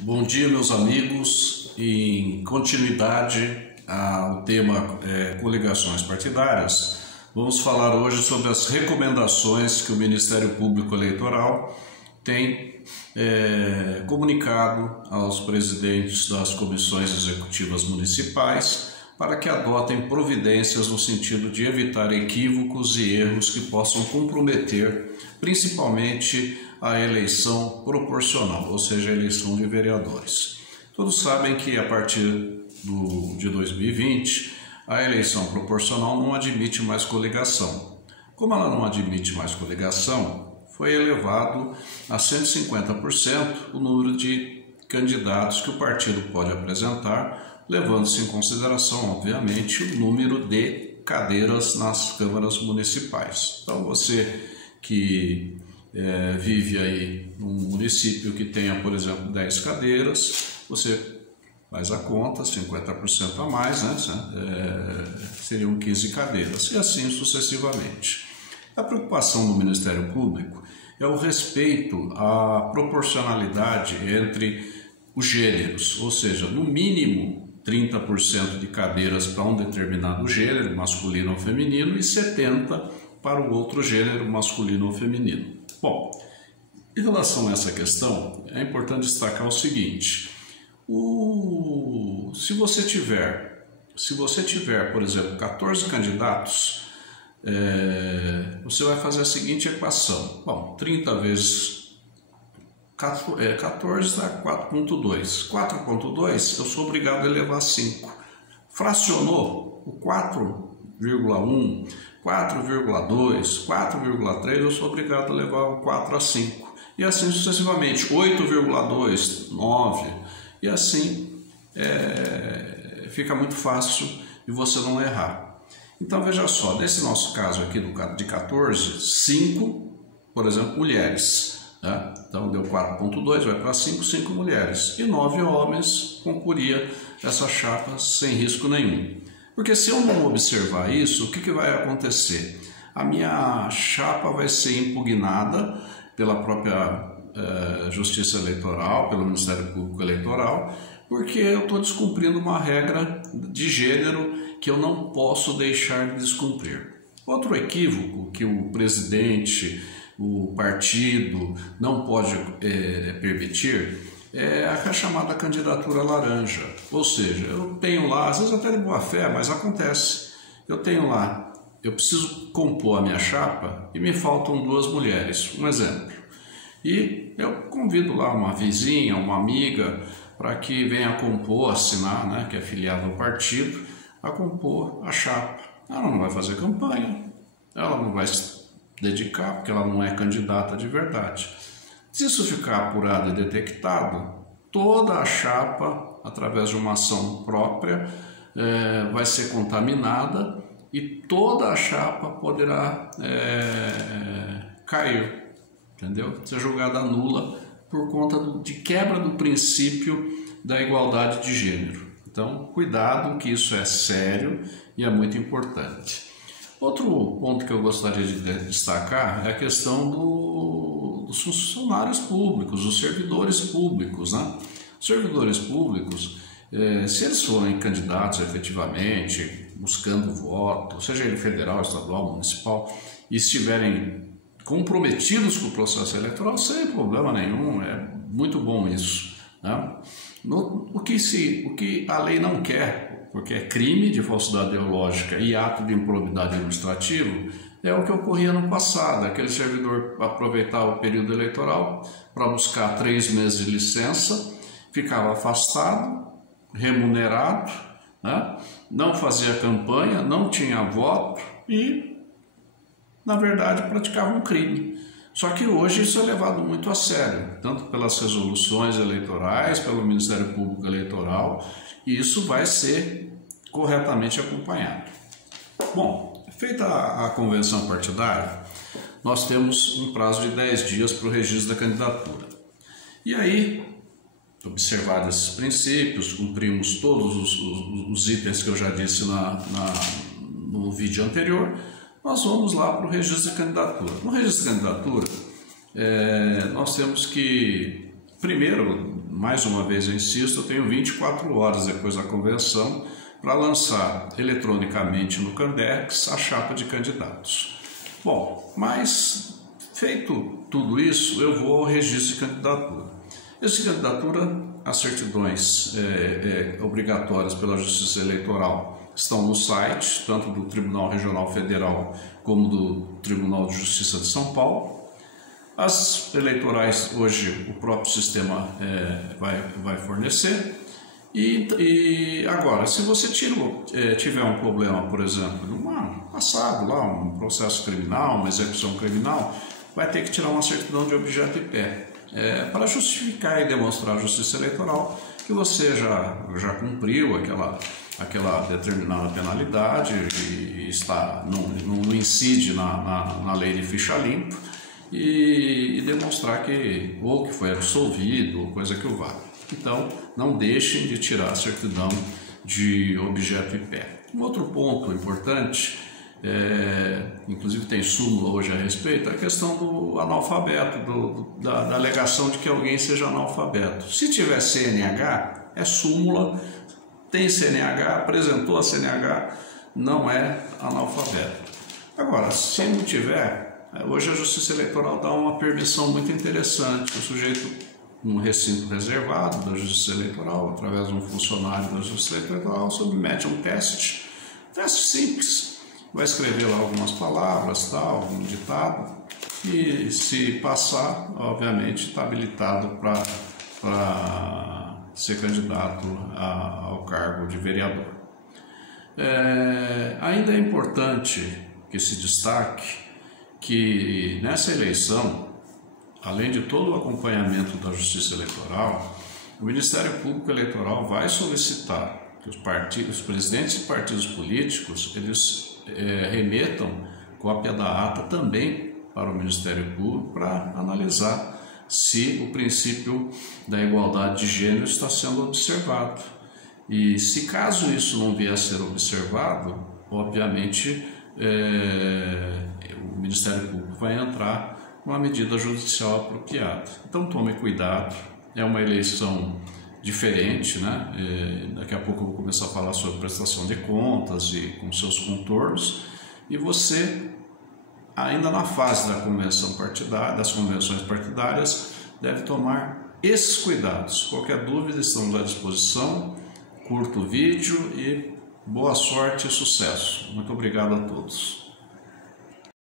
Bom dia, meus amigos. Em continuidade ao tema coligações partidárias, vamos falar hoje sobre as recomendações que o Ministério Público Eleitoral tem comunicado aos presidentes das comissões executivas municipais para que adotem providências no sentido de evitar equívocos e erros que possam comprometer principalmente a eleição proporcional, ou seja, a eleição de vereadores. Todos sabem que a partir de 2020, a eleição proporcional não admite mais coligação. Como ela não admite mais coligação, foi elevado a 150% o número de candidatos que o partido pode apresentar, levando-se em consideração, obviamente, o número de cadeiras nas câmaras municipais. Então, você que vive aí num município que tenha, por exemplo, 10 cadeiras, você faz a conta, 50% a mais, né? Seriam 15 cadeiras, e assim sucessivamente. A preocupação do Ministério Público é o respeito à proporcionalidade entre os gêneros, ou seja, no mínimo 30% de cadeiras para um determinado gênero, masculino ou feminino, e 70% para o outro gênero, masculino ou feminino. Bom, em relação a essa questão, é importante destacar o seguinte: se você tiver, por exemplo, 14 candidatos, você vai fazer a seguinte equação. Bom, 30 vezes 14 dá 4,2. 4,2 eu sou obrigado a elevar 5. Fracionou o 4,1, 4,2, 4,3, eu sou obrigado a levar o 4 a 5. E assim sucessivamente, 8,2, 9, e assim fica muito fácil de você não errar. Então veja só, nesse nosso caso aqui de 14, 5, por exemplo, mulheres, né? Então deu 4,2, vai para 5, 5 mulheres, e 9 homens concorria essa chapa sem risco nenhum. Porque se eu não observar isso, o que vai acontecer? A minha chapa vai ser impugnada pela própria Justiça Eleitoral, pelo Ministério Público Eleitoral, porque eu estou descumprindo uma regra de gênero que eu não posso deixar de descumprir. Outro equívoco que o presidente, o partido não pode permitir é a chamada candidatura laranja. Ou seja, eu tenho lá, às vezes até de boa fé, mas acontece, eu tenho lá, eu preciso compor a minha chapa e me faltam 2 mulheres, um exemplo. E eu convido lá uma vizinha, uma amiga, para que venha compor, assinar, né, que é filiada ao partido, a compor a chapa. Ela não vai fazer campanha, ela não vai se dedicar, porque ela não é candidata de verdade. Se isso ficar apurado e detectado, toda a chapa, através de uma ação própria, vai ser contaminada e toda a chapa poderá cair, entendeu? Ser julgada nula por conta de quebra do princípio da igualdade de gênero. Então, cuidado, que isso é sério e é muito importante. Outro ponto que eu gostaria de destacar é a questão dos funcionários públicos, dos servidores públicos, né? Os servidores públicos, se eles forem candidatos efetivamente, buscando voto, seja ele federal, estadual, municipal, e estiverem comprometidos com o processo eleitoral, sem problema nenhum, é muito bom isso, né? O que a lei não quer, porque é crime de falsidade ideológica e ato de improbidade administrativa, é o que ocorria no passado, aquele servidor aproveitava o período eleitoral para buscar 3 meses de licença, ficava afastado, remunerado, né? Não fazia campanha, não tinha voto e, na verdade, praticava um crime. Só que hoje isso é levado muito a sério, tanto pelas resoluções eleitorais, pelo Ministério Público Eleitoral, e isso vai ser corretamente acompanhado. Bom, feita a convenção partidária, nós temos um prazo de 10 dias para o registro da candidatura. E aí, observados esses princípios, cumprimos todos os itens que eu já disse no vídeo anterior, nós vamos lá para o registro de candidatura. No registro de candidatura, nós temos que, primeiro, mais uma vez eu insisto, eu tenho 24 horas depois da convenção para lançar eletronicamente no Candex a chapa de candidatos. Bom, mas feito tudo isso, eu vou ao registro de candidatura. Esse de candidatura, as certidões obrigatórias pela Justiça Eleitoral estão no site, tanto do Tribunal Regional Federal como do Tribunal de Justiça de São Paulo. As eleitorais, hoje, o próprio sistema vai fornecer. E agora, se você tiver um problema, por exemplo, num passado lá, um processo criminal, uma execução criminal, vai ter que tirar uma certidão de objeto e pé, para justificar e demonstrar à Justiça Eleitoral que você já cumpriu aquela determinada penalidade e não incide na lei de ficha limpa, e demonstrar que foi absolvido ou coisa que o valha. Então, não deixem de tirar a certidão de objeto e pé. Um outro ponto importante, inclusive tem súmula hoje a respeito, é a questão do analfabeto, da alegação de que alguém seja analfabeto. Se tiver CNH, é súmula, tem CNH, apresentou a CNH, não é analfabeto. Agora, se não tiver, hoje a Justiça Eleitoral dá uma permissão muito interessante. O sujeito, num recinto reservado da Justiça Eleitoral, através de um funcionário da Justiça Eleitoral, submete a um teste simples. Vai escrever lá algumas palavras, um ditado, e se passar, obviamente está habilitado para ser candidato ao cargo de vereador. Ainda é importante que se destaque que nessa eleição, além de todo o acompanhamento da Justiça Eleitoral, o Ministério Público Eleitoral vai solicitar que os presidentes de partidos políticos eles remetam cópia da ata também para o Ministério Público para analisar se o princípio da igualdade de gênero está sendo observado. E se caso isso não vier a ser observado, obviamente o Ministério Público vai entrar uma medida judicial apropriada. Então tome cuidado, é uma eleição diferente, né? Daqui a pouco eu vou começar a falar sobre prestação de contas e com seus contornos, e você, ainda na fase da convenção partidária, das convenções partidárias, deve tomar esses cuidados. Qualquer dúvida, estamos à disposição. Curta o vídeo e boa sorte e sucesso. Muito obrigado a todos.